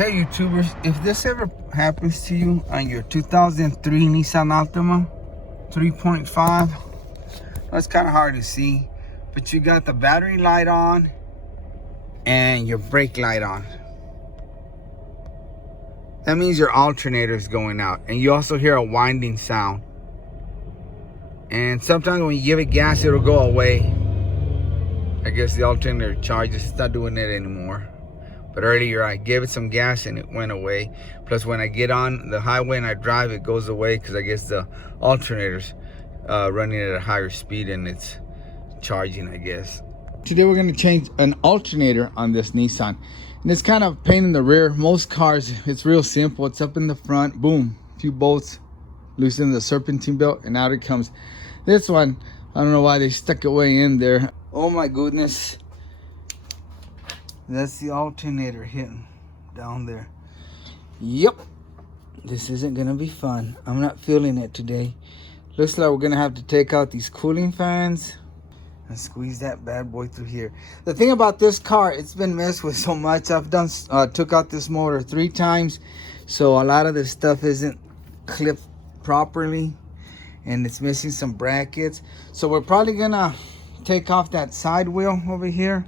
Hey YouTubers, if this ever happens to you on your 2003 Nissan Altima 3.5, that's kind of hard to see, but you got the battery light on and your brake light on. That means your alternator is going out, and you also hear a winding sound. And sometimes when you give it gas, it'll go away. I guess the alternator charges, it's not doing it anymore. But earlier I gave it some gas and it went away. Plus when I get on the highway and I drive, it goes away because I guess the alternator's running at a higher speed and it's charging, I guess. Today we're going to change an alternator on this Nissan. And it's kind of a pain in the rear. Most cars, it's real simple. It's up in the front, boom, a few bolts, loosen the serpentine belt, and out it comes. This one, I don't know why they stuck it way in there. Oh my goodness. That's the alternator hitting down there. Yep. This isn't gonna be fun. I'm not feeling it today. Looks like we're gonna have to take out these cooling fans and squeeze that bad boy through here. The thing about this car, it's been messed with so much. I've done took out this motor 3 times, so a lot of this stuff isn't clipped properly and it's missing some brackets. So we're probably gonna take off that side wheel over here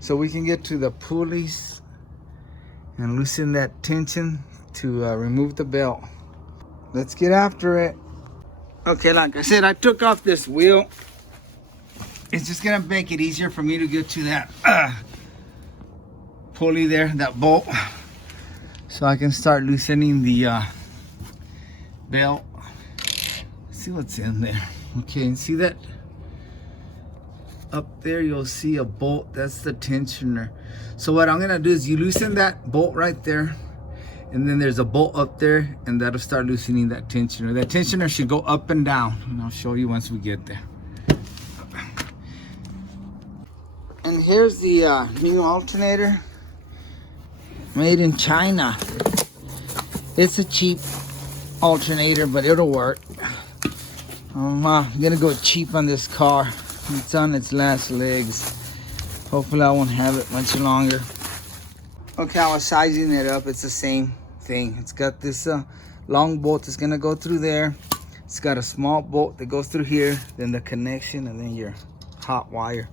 so we can get to the pulleys and loosen that tension to remove the belt. Let's get after it. Okay, like I said, I took off this wheel. It's just gonna make it easier for me to get to that pulley there, that bolt, so I can start loosening the belt. Let's see what's in there. Okay, and see that up there, you'll see a bolt. That's the tensioner. So what I'm gonna do is you loosen that bolt right there, and then there's a bolt up there, and that'll start loosening that tensioner. That tensioner should go up and down, and I'll show you once we get there. And here's the new alternator, made in China. It's a cheap alternator, but it'll work. I'm gonna go cheap on this car. It's on its last legs. Hopefully I won't have it much longer. Okay, I was sizing it up. It's the same thing. It's got this long bolt that's gonna go through there. It's got a small bolt that goes through here, then the connection, and then your hot wire.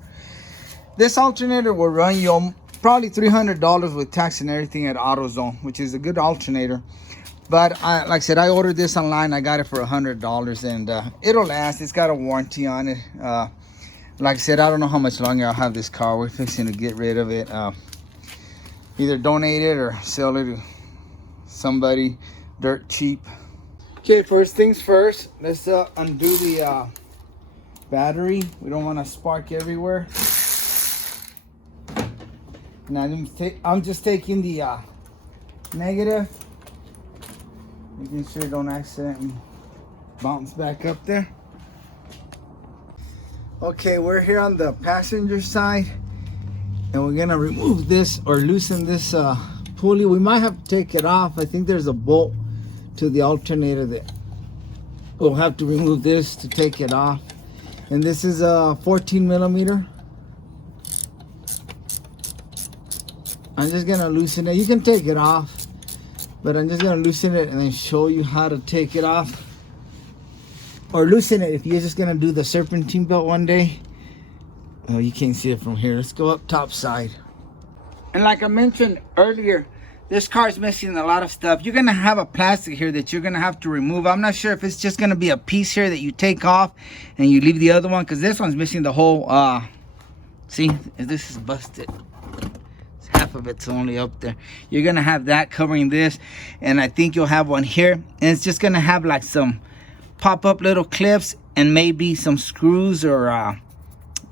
This alternator will run you probably $300 with tax and everything at AutoZone, which is a good alternator. But like I said, I ordered this online. I got it for $100, and it'll last. It's got a warranty on it. Like I said, I don't know how much longer I'll have this car. We're fixing to get rid of it. Either donate it or sell it to somebody dirt cheap. Okay, first things first. Let's undo the battery. We don't want to spark everywhere. Now I'm just taking the negative, making sure it don't accidentally bounce back up there. Okay, we're here on the passenger side, and we're gonna remove this or loosen this pulley. We might have to take it off. I think there's a bolt to the alternator that we'll have to remove this to take it off. And this is a 14 millimeter. I'm just gonna loosen it. You can take it off, but I'm just gonna loosen it and then show you how to take it off. Or loosen it if you're just gonna do the serpentine belt one day. Oh, you can't see it from here. Let's go up top side. And like I mentioned earlier, this car is missing a lot of stuff. You're gonna have a plastic here that you're gonna have to remove. I'm not sure if it's just gonna be a piece here that you take off and you leave the other one, because this one's missing the whole see, this is busted. Half of it's only up there. You're gonna have that covering this, and I think you'll have one here, and it's just gonna have like some pop-up little clips and maybe some screws or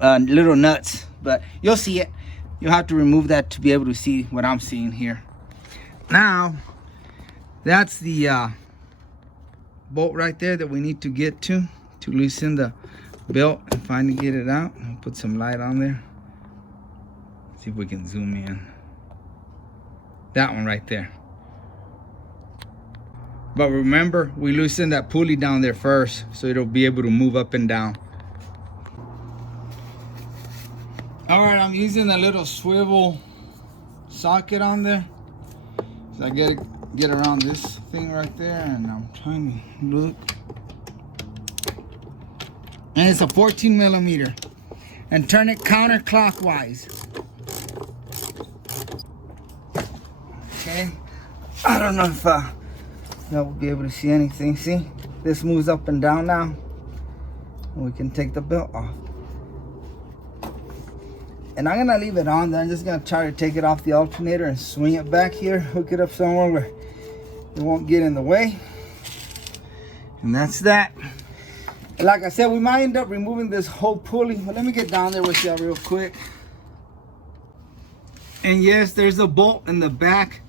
little nuts, but you'll see it. You'll have to remove that to be able to see what I'm seeing here. Now that's the bolt right there that we need to get to loosen the belt and finally get it out. I'll put some light on there. See if we can zoom in. That one right there. But remember, we loosened that pulley down there first, so it'll be able to move up and down. All right, I'm using a little swivel socket on there. So I gotta get around this thing right there, and I'm trying to look. And it's a 14 millimeter. And turn it counterclockwise. Okay. I don't know if y'all will be able to see anything. See? This moves up and down now. And we can take the belt off. And I'm gonna leave it on there. I'm just gonna try to take it off the alternator and swing it back here. Hook it up somewhere where it won't get in the way. And that's that. And like I said, we might end up removing this whole pulley. But let me get down there with y'all real quick. And yes, there's a bolt in the back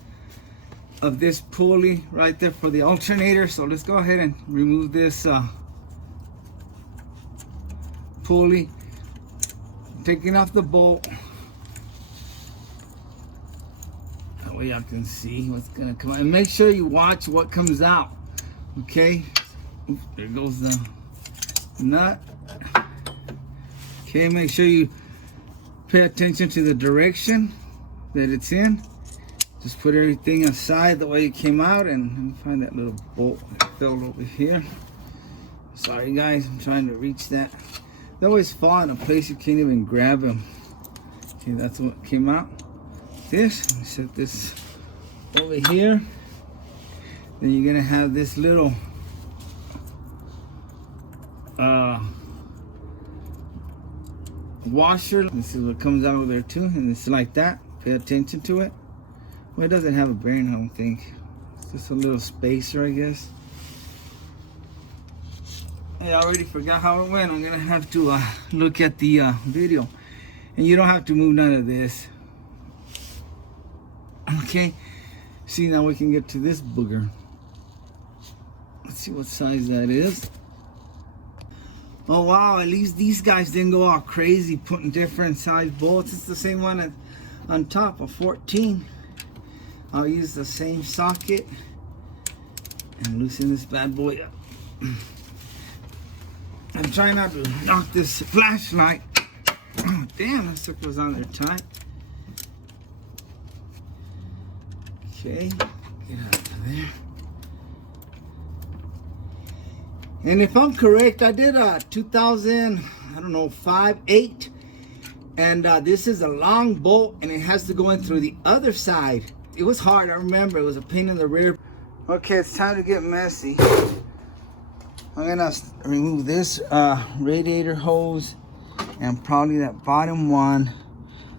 of this pulley right there for the alternator. So let's go ahead and remove this pulley. Taking off the bolt. That way y'all can see what's gonna come out. And make sure you watch what comes out. Okay. Oops, there goes the nut. Okay, make sure you pay attention to the direction that it's in. Just put everything aside the way it came out, and let me find that little bolt that fell over here. Sorry guys, I'm trying to reach that. They always fall in a place you can't even grab them. Okay, that's what came out. This, let me set this over here. Then you're gonna have this little washer. This is what comes out over there too, and it's like that. Pay attention to it. Well, it doesn't have a bearing, I don't think. It's just a little spacer, I guess. I already forgot how it went. I'm gonna have to look at the video. And you don't have to move none of this. Okay. See, now we can get to this booger. Let's see what size that is. Oh wow, at least these guys didn't go all crazy putting different size bolts. It's the same one on top of 14. I'll use the same socket and loosen this bad boy up. I'm trying not to knock this flashlight. Oh, damn, that sucker was on there tight. Okay, get out of there. And if I'm correct, I did a 2000, I don't know, 5, 8. And this is a long bolt, and it has to go in through the other side. It was hard, I remember. It was a pain in the rear. Okay, it's time to get messy. I'm gonna remove this radiator hose and probably that bottom one.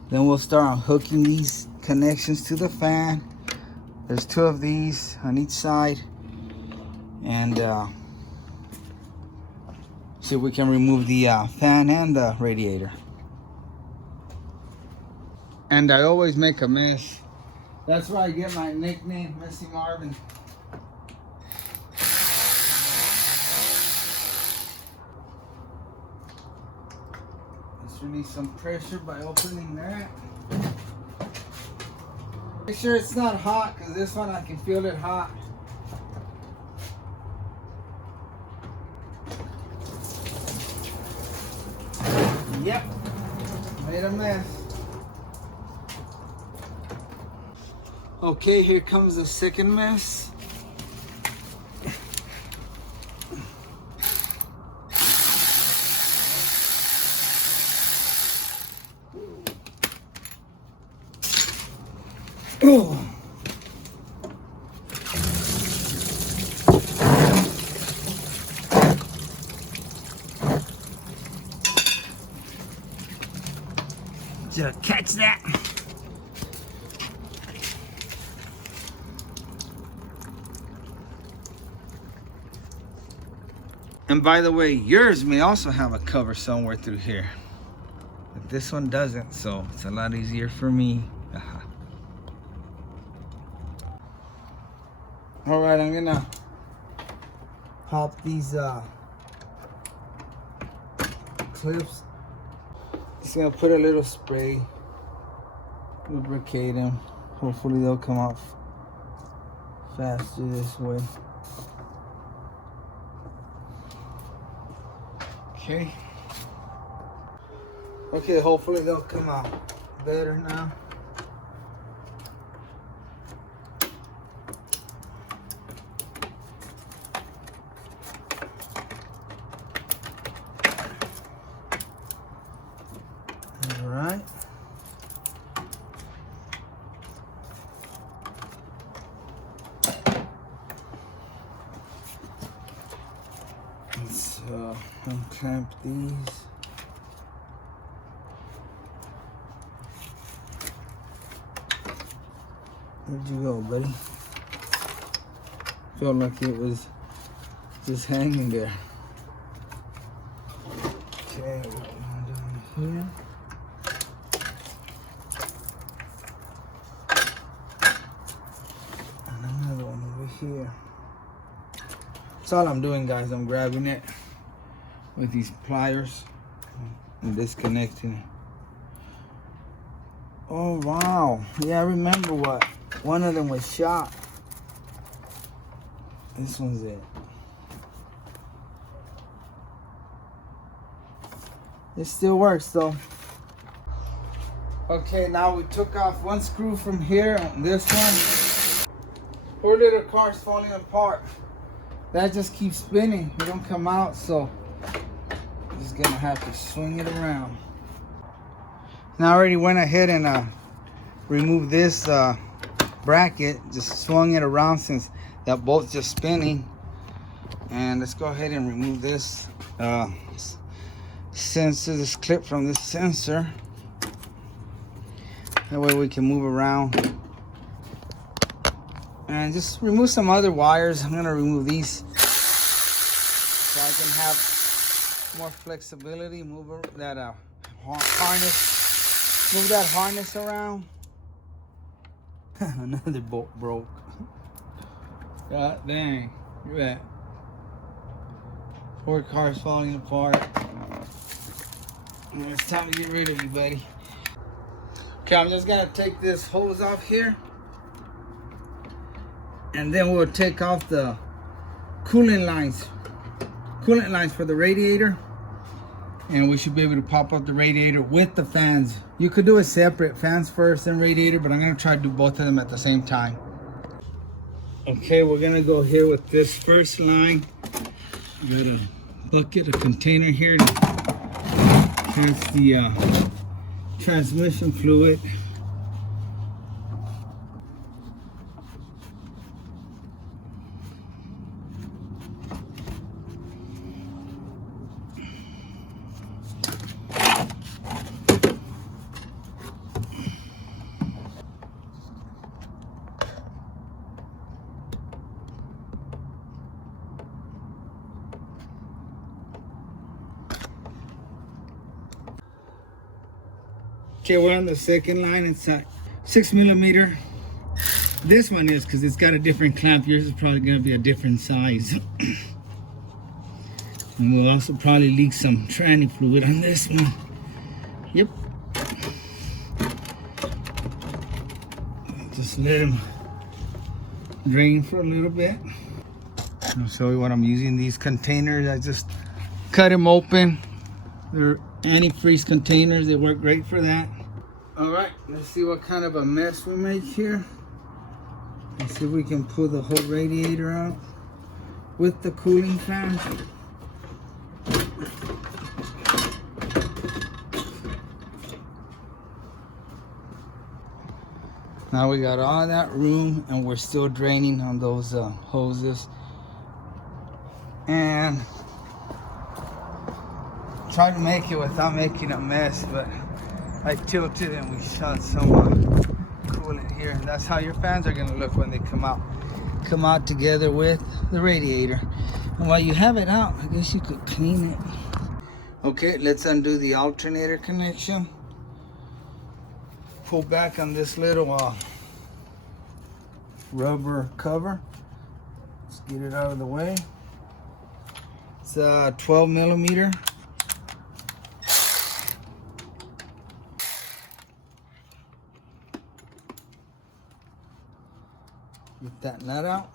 Then we'll start hooking these connections to the fan. There's 2 of these on each side. And see if we can remove the fan and the radiator. And I always make a mess. That's why I get my nickname, Messy Marvin. Let's release some pressure by opening that. Make sure it's not hot, because this one I can feel it hot. Yep, made a mess. Okay, here comes the second mess. Oh. Just catch that. And by the way, yours may also have a cover somewhere through here. But this one doesn't, so it's a lot easier for me. All right, I'm gonna pop these clips. Just gonna put a little spray, lubricate them. Hopefully they'll come off faster this way. Okay. Okay, hopefully they'll come out better now. unclamp these. Where'd you go, buddy? Felt like it was just hanging there. Okay, one down here. And another one over here. That's all I'm doing, guys. I'm grabbing it with these pliers and disconnecting it. Oh, wow. Yeah, I remember what. One of them was shot. This one's it. It still works though. Okay, now we took off one screw from here on this one. Poor little car's falling apart. That just keeps spinning. It don't come out, so I'm just gonna have to swing it around. Now I already went ahead and removed this bracket. Just swung it around since that bolt's just spinning. And let's go ahead and remove this sensor, this clip from this sensor. That way we can move around. And just remove some other wires. I'm gonna remove these so I can have more flexibility. Move that harness. Move that harness around. Another bolt broke. God dang. Look at that. Poor car's falling apart. It's time to get rid of you, buddy. Okay, I'm just gonna take this hose off here. And then we'll take off the coolant lines for the radiator. And we should be able to pop up the radiator with the fans. You could do it separate, fans first and radiator, but I'm gonna try to do both of them at the same time. Okay, we're gonna go here with this first line. Got a bucket, a container here to pass the transmission fluid. Okay, we're on the second line. It's a 6mm. This one is because it's got a different clamp. Yours is probably going to be a different size. And we'll also probably leak some tranny fluid on this one. Yep. Just let them drain for a little bit. I'll show you what I'm using. These containers, I just cut them open. They're antifreeze containers. They work great for that. All right, let's see what kind of a mess we make here. Let's see if we can pull the whole radiator out with the cooling fan. Now we got all that room and we're still draining on those hoses. And try to make it without making a mess, but I tilted and we shot some coolant here. And that's how your fans are gonna look when they come out together with the radiator. And while you have it out, I guess you could clean it. Okay, let's undo the alternator connection. Pull back on this little rubber cover. Let's get it out of the way. It's 12mm. Get that nut out.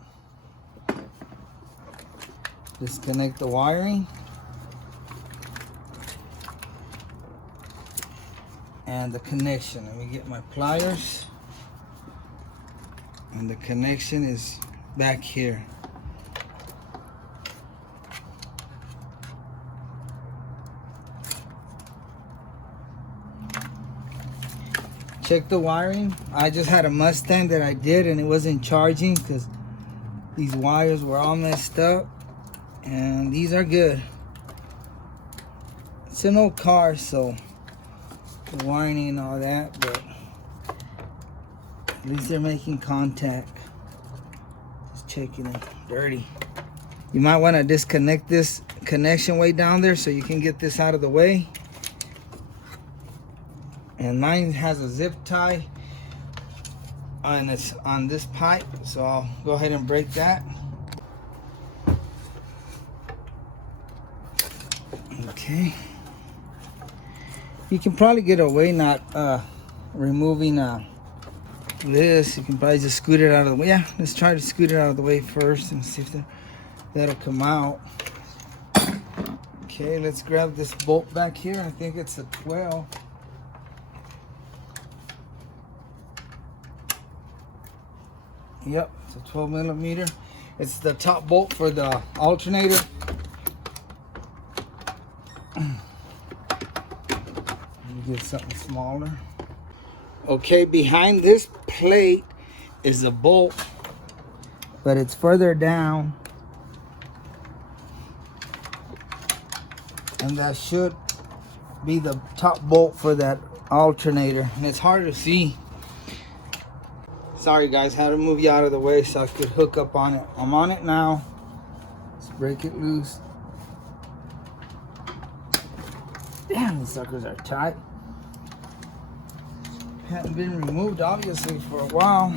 Disconnect the wiring. And the connection. Let me get my pliers. And the connection is back here. Check the wiring. I just had a Mustang that I did and it wasn't charging because these wires were all messed up. And these are good. It's an old car, so the wiring and all that, but at least they're making contact. Just checking it. Dirty. You might want to disconnect this connection way down there so you can get this out of the way. And mine has a zip tie and it's on this pipe, so I'll go ahead and break that. Okay. You can probably get away not removing this. You can probably just scoot it out of the way. Yeah, let's try to scoot it out of the way first and see if that'll come out. Okay, let's grab this bolt back here. I think it's a 12. Yep, it's a 12 millimeter. It's the top bolt for the alternator. Get something smaller. Okay, behind this plate is a bolt, but it's further down, and that should be the top bolt for that alternator, and it's hard to see. Sorry guys, had to move you out of the way so I could hook up on it. I'm on it now. Let's break it loose. Damn, these suckers are tight. Hadn't been removed obviously for a while.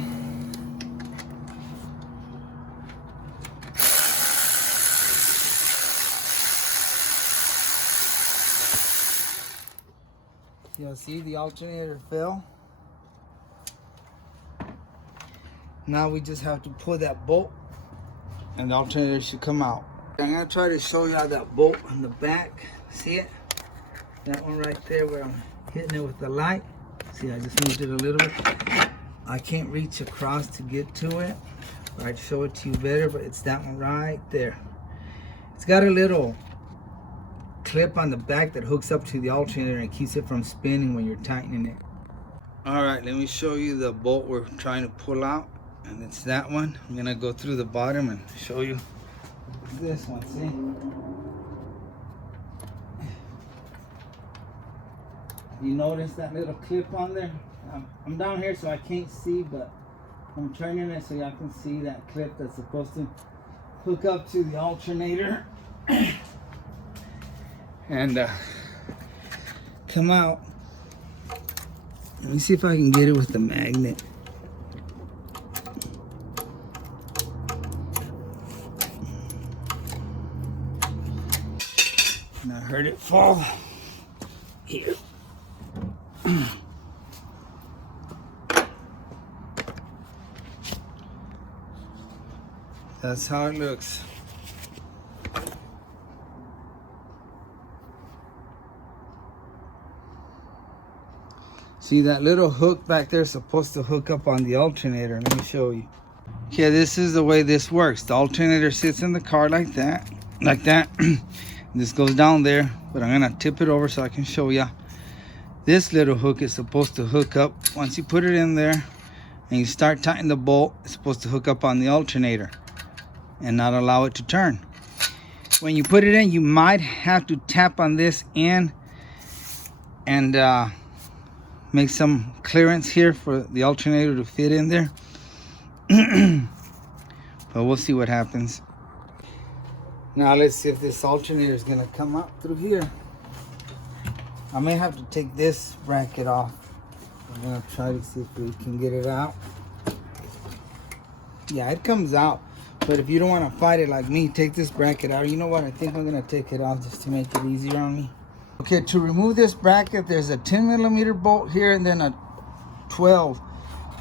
You'll see the alternator fell. Now we just have to pull that bolt and the alternator should come out. I'm gonna try to show you how that bolt on the back, see it? That one right there where I'm hitting it with the light. See, I just moved it a little bit. I can't reach across to get to it. I'd show it to you better, but it's that one right there. It's got a little clip on the back that hooks up to the alternator and keeps it from spinning when you're tightening it. All right, let me show you the bolt we're trying to pull out, and it's that one. I'm gonna go through the bottom and show you this one, see? You notice that little clip on there? I'm down here so I can't see, but I'm turning it so y'all can see that clip that's supposed to hook up to the alternator and come out. Let me see if I can get it with the magnet. And I heard it fall here. That's how it looks. See that little hook back there is supposed to hook up on the alternator. Let me show you. Okay, this is the way this works. The alternator sits in the car like that, like that. This goes down there, but I'm gonna tip it over so I can show you. This little hook is supposed to hook up. Once you put it in there and you start tightening the bolt, it's supposed to hook up on the alternator and not allow it to turn. When you put it in, you might have to tap on this end and make some clearance here for the alternator to fit in there. But we'll see what happens. Now let's see if this alternator is gonna come out through here. I may have to take this bracket off. I'm gonna try to see if we can get it out. Yeah, it comes out. But if you don't want to fight it like me, take this bracket out. You know what? I think I'm gonna take it off just to make it easier on me. Okay, to remove this bracket, there's a 10 millimeter bolt here and then a 12.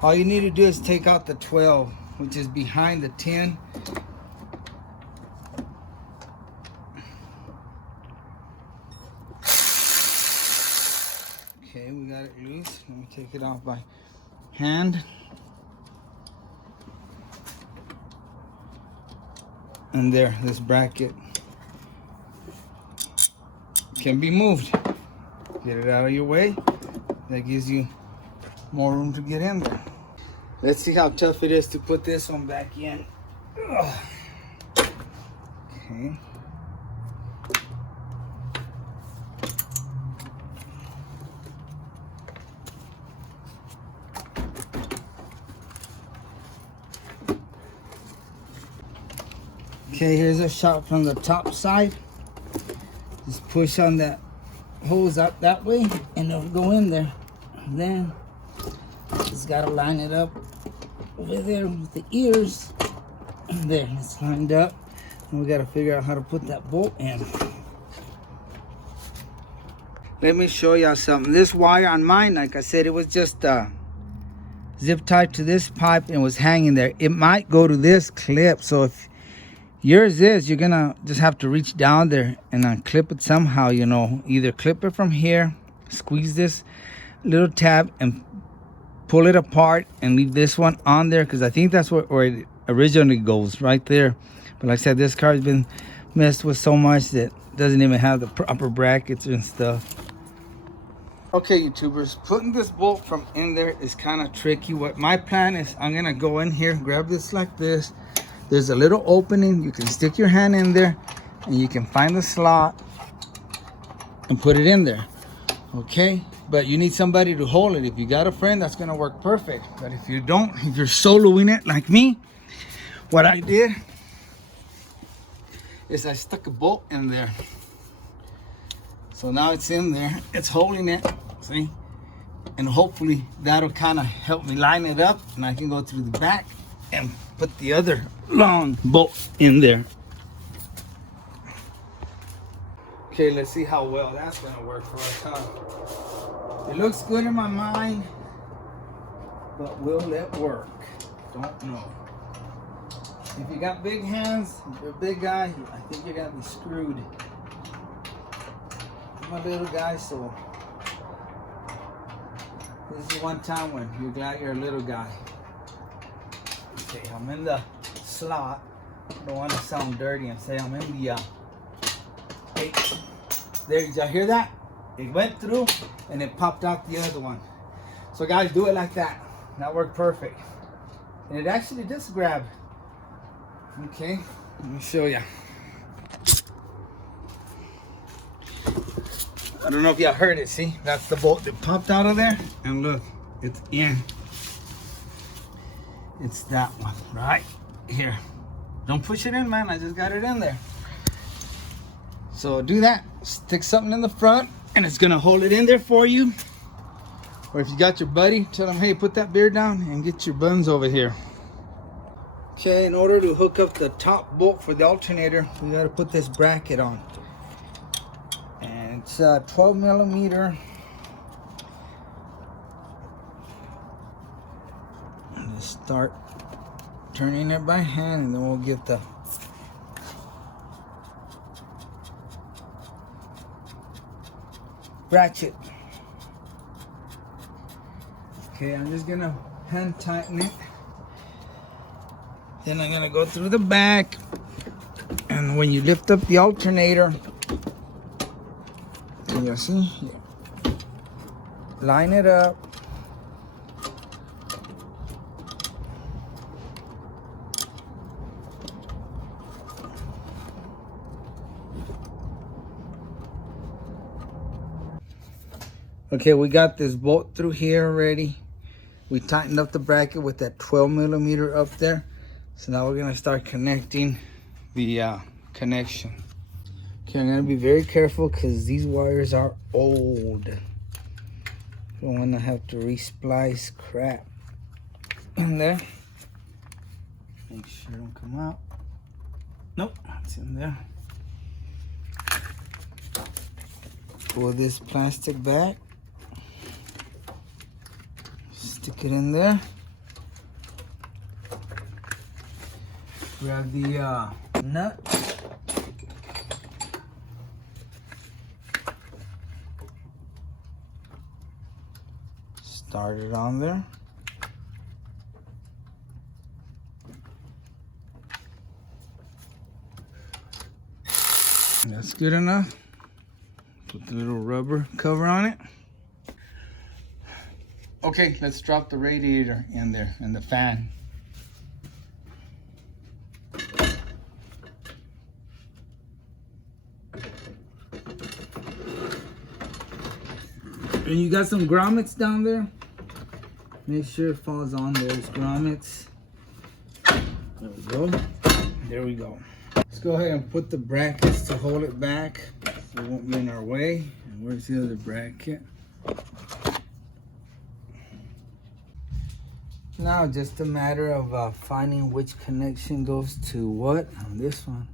All you need to do is take out the 12, which is behind the 10. Okay, we got it loose. Let me take it off by hand. And there, this bracket can be moved. Get it out of your way. That gives you more room to get in there. Let's see how tough it is to put this one back in. Ugh. Okay. Okay, here's a shot from the top side. Just push on that hose up that way and it'll go in there. And then just gotta line it up over there with the ears. There, it's lined up. And we gotta figure out how to put that bolt in. Let me show y'all something. This wire on mine, like I said, it was just zip tied to this pipe and was hanging there. It might go to this clip. So if yours is, you're gonna just have to reach down there and unclip it somehow, you know. Either clip it from here, squeeze this little tab and pull it apart and leave this one on there, because I think that's where it originally goes, right there. But like I said, this car has been messed with so much that it doesn't even have the proper brackets and stuff. Okay, YouTubers, putting this bolt from in there is kind of tricky. What my plan is, I'm gonna go in here, grab this like this. There's a little opening. You can stick your hand in there and you can find the slot and put it in there. Okay, but you need somebody to hold it. If you got a friend, that's gonna work perfect. But if you don't, if you're soloing it like me, what I did is I stuck a bolt in there. So now it's in there, it's holding it, see? And hopefully that'll kind of help me line it up and I can go through the back and put the other long bolt in there. Okay, let's see how well that's gonna work for us, huh? It looks good in my mind, but will it work? Don't know. If you got big hands, if you're a big guy, I think you're gonna be screwed. I'm a little guy, so this is one time when you're glad you're a little guy. Okay, I'm in the slot. I don't want to sound dirty and say I'm in the hey, there, did y'all hear that? It went through and it popped out the other one. So guys, do it like that. That worked perfect. And it actually just grabbed. Okay, let me show you. I don't know if y'all heard it, see? That's the bolt that popped out of there. And look, it's in. It's that one, right here. Don't push it in, man. I just got it in there. So do that. Stick something in the front and it's gonna hold it in there for you. Or if you got your buddy, tell him, hey, put that beer down and get your buns over here. Okay, in order to hook up the top bolt for the alternator, we gotta put this bracket on. And it's 12 millimeter. And just start turning it by hand and then we'll get the ratchet. Okay, I'm just gonna hand tighten it. Then I'm gonna go through the back, and when you lift up the alternator, can you see? Line it up. Okay, we got this bolt through here already. We tightened up the bracket with that 12 millimeter up there. So now we're gonna start connecting the connection. Okay, I'm gonna be very careful because these wires are old. Don't wanna have to re-splice crap in there. Make sure it don't come out. Nope, it's in there. Pull this plastic back. Stick it in there. Grab the nut. Start it on there. That's good enough. Put the little rubber cover on it. Okay, let's drop the radiator in there and the fan. And you got some grommets down there. Make sure it falls on those grommets. There we go. There we go. Let's go ahead and put the brackets to hold it back so it won't be in our way. And where's the other bracket? Now just a matter of finding which connection goes to what on this one.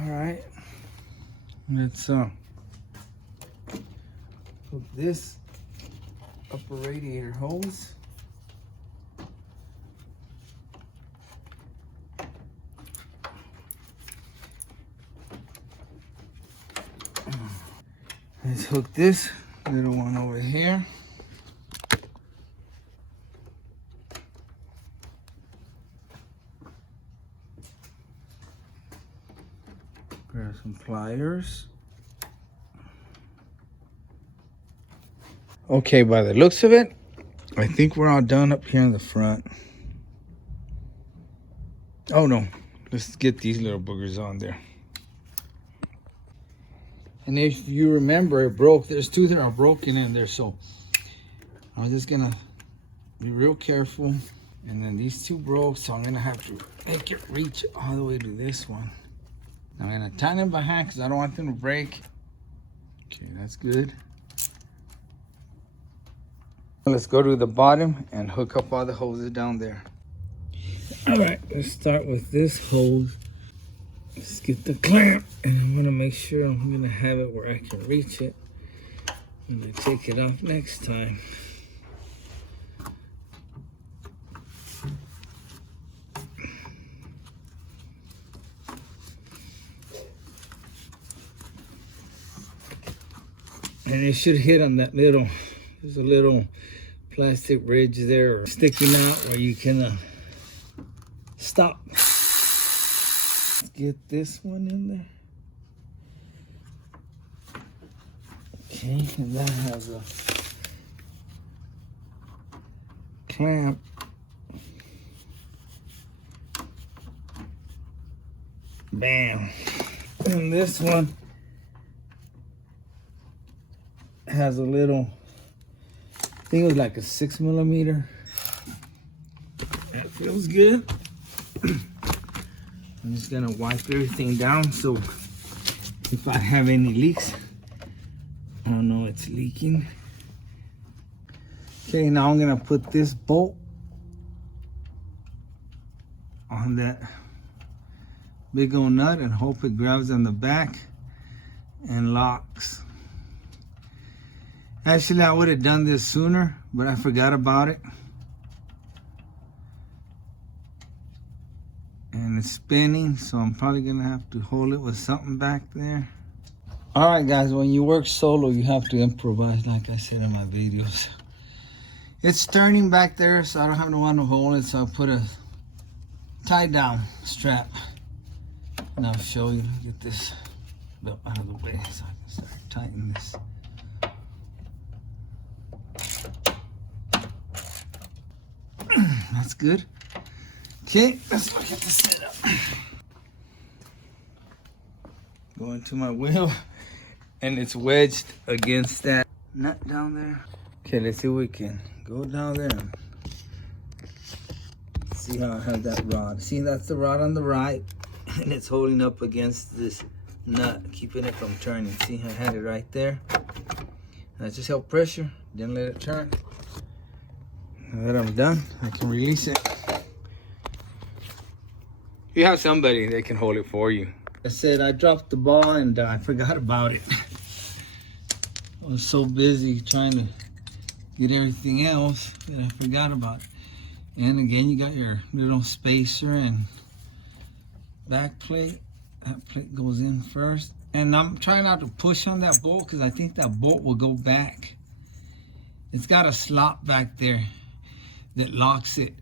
All right, let's hook this upper radiator hose. Let's hook this little one over here. Grab some pliers. Okay, by the looks of it, I think we're all done up here in the front. Oh no, let's get these little boogers on there. And if you remember, it broke. There's two that are broken in there, so I'm just gonna be real careful. And then these two broke, so I'm gonna have to make it reach all the way to this one. I'm gonna tighten them by hand because I don't want them to break. Okay, that's good. Let's go to the bottom and hook up all the hoses down there. All right, let's start with this hose. Let's get the clamp, and I want to make sure I'm gonna have it where I can reach it when I take it off next time. And it should hit on that little, there's a little plastic ridge there sticking out where you can stop. Let's get this one in there. Okay, and that has a clamp. Bam. And this one has a little, I think it was like a 6mm. That feels good. I'm just gonna wipe everything down so if I have any leaks, I don't know it's leaking. Okay, now I'm gonna put this bolt on that big old nut and hope it grabs on the back and locks. Actually, I would have done this sooner, but I forgot about it. And it's spinning, so I'm probably gonna have to hold it with something back there. All right, guys, when you work solo, you have to improvise, like I said in my videos. It's turning back there, so I don't have no one to hold it, so I'll put a tie down strap. And I'll show you, get this belt out of the way so I can start tightening this. That's good. Okay, let's look at the setup. Go into my wheel, and it's wedged against that nut down there. Okay, let's see if we can go down there and see how I have that rod. See, that's the rod on the right, and it's holding up against this nut, keeping it from turning. See, I had it right there. And I just held pressure, didn't let it turn. Now that I'm done, I can release it. You have somebody that can hold it for you. I said I dropped the ball and I forgot about it. I was so busy trying to get everything else that I forgot about it. And again, you got your little spacer and back plate. That plate goes in first. And I'm trying not to push on that bolt because I think that bolt will go back. It's got a slot back there that locks it.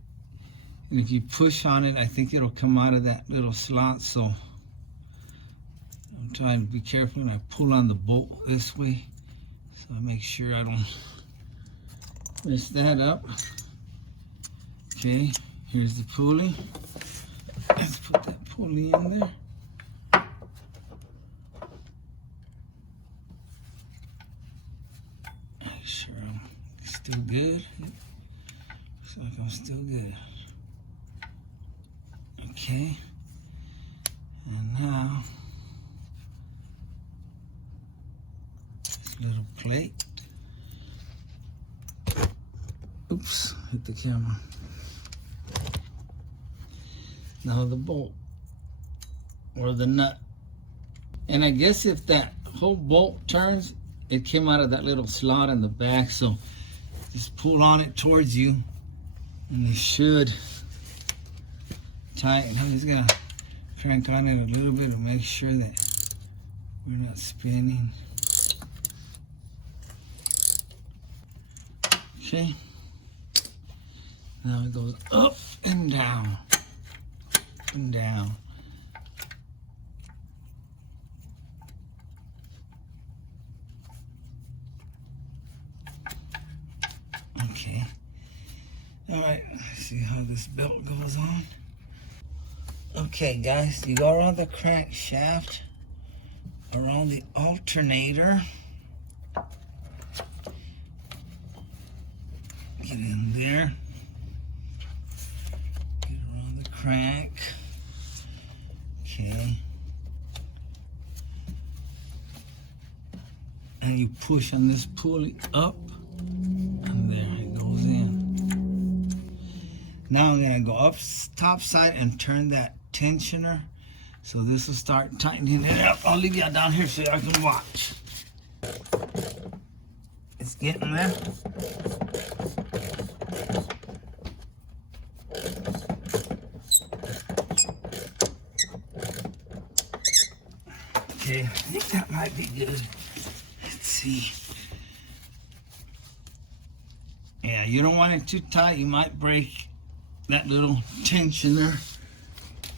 And if you push on it, I think it'll come out of that little slot. So I'm trying to be careful and I pull on the bolt this way. So I make sure I don't mess that up. Okay, here's the pulley. Let's put that pulley in there. plate. Oops, hit the camera. Now the bolt or the nut. And I guess if that whole bolt turns, it came out of that little slot in the back. So just pull on it towards you and it should tighten. I'm just gonna crank on it a little bit to make sure that we're not spinning. Okay. Now it goes up and down, up and down. Okay. All right, let's see how this belt goes on. Okay, guys, you go around the crankshaft, around the alternator. Get in there. Get around the crank. Okay. And you push on this pulley up, and there it goes in. Now I'm gonna go up top side and turn that tensioner. So this will start tightening it up. I'll leave you down here so I can watch. It's getting there. Okay, I think that might be good. Let's see. Yeah, you don't want it too tight. You might break that little tensioner.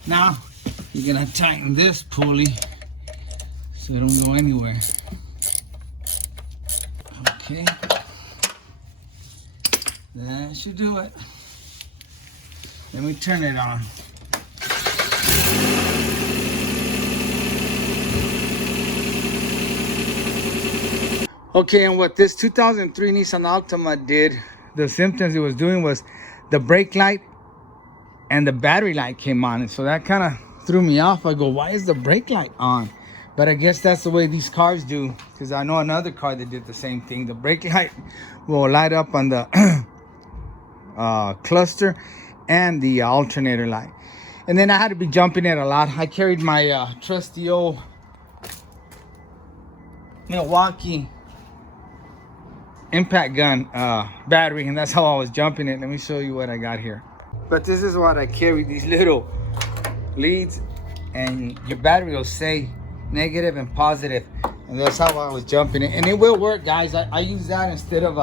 Now, you're gonna tighten this pulley so it don't go anywhere. Okay. That should do it. Let me turn it on. Okay, and what this 2003 Nissan Altima did, the symptoms it was doing was the brake light and the battery light came on. And so that kind of threw me off. I go, why is the brake light on? But I guess that's the way these cars do, because I know another car that did the same thing. The brake light will light up on the cluster and the alternator light. And then I had to be jumping it a lot. I carried my trusty old Milwaukee impact gun battery, and that's how I was jumping it. Let me show you what I got here. But this is what I carry, these little leads, and your battery will say negative and positive, and that's how I was jumping it. And it will work, guys. I use that instead of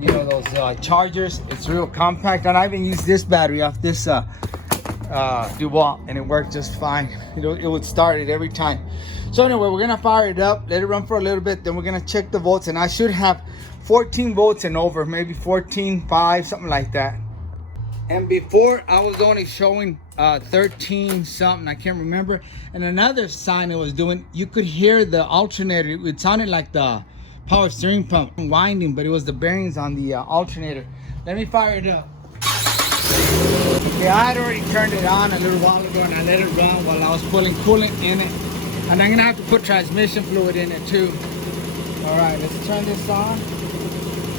those chargers. It's real compact, and I even use this battery off this DeWalt, and it worked just fine. It would start it every time. So anyway, we're gonna fire it up, let it run for a little bit, then we're gonna check the volts, and I should have 14 volts and over, maybe 14.5, something like that. And before I was only showing 13 something, I can't remember. And another sign it was doing, you could hear the alternator. It sounded like the power steering pump winding, but it was the bearings on the alternator. Let me fire it up. Okay, I had already turned it on a little while ago, and I let it run while I was pulling coolant in it. And I'm gonna have to put transmission fluid in it too. All right, let's turn this on.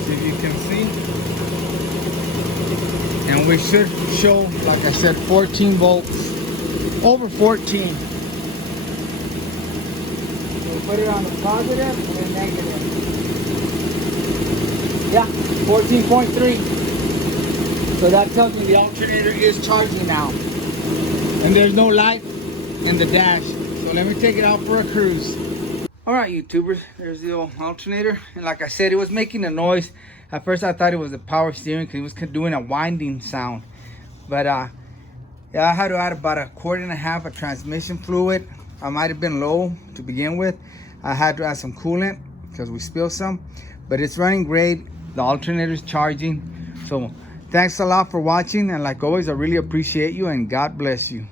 See if you can see. And we should show, like I said, 14 volts, over 14. We'll put it on the positive and then negative. Yeah, 14.3. So that tells me the alternator is charging now. And there's no light in the dash. So let me take it out for a cruise. All right, YouTubers, there's the old alternator. And like I said, it was making a noise. At first I thought it was the power steering because it was doing a winding sound. But yeah, I had to add about 1.5 quarts of transmission fluid. I might have been low to begin with. I had to add some coolant because we spilled some. But it's running great. The alternator is charging. So thanks a lot for watching. And like always, I really appreciate you, and God bless you.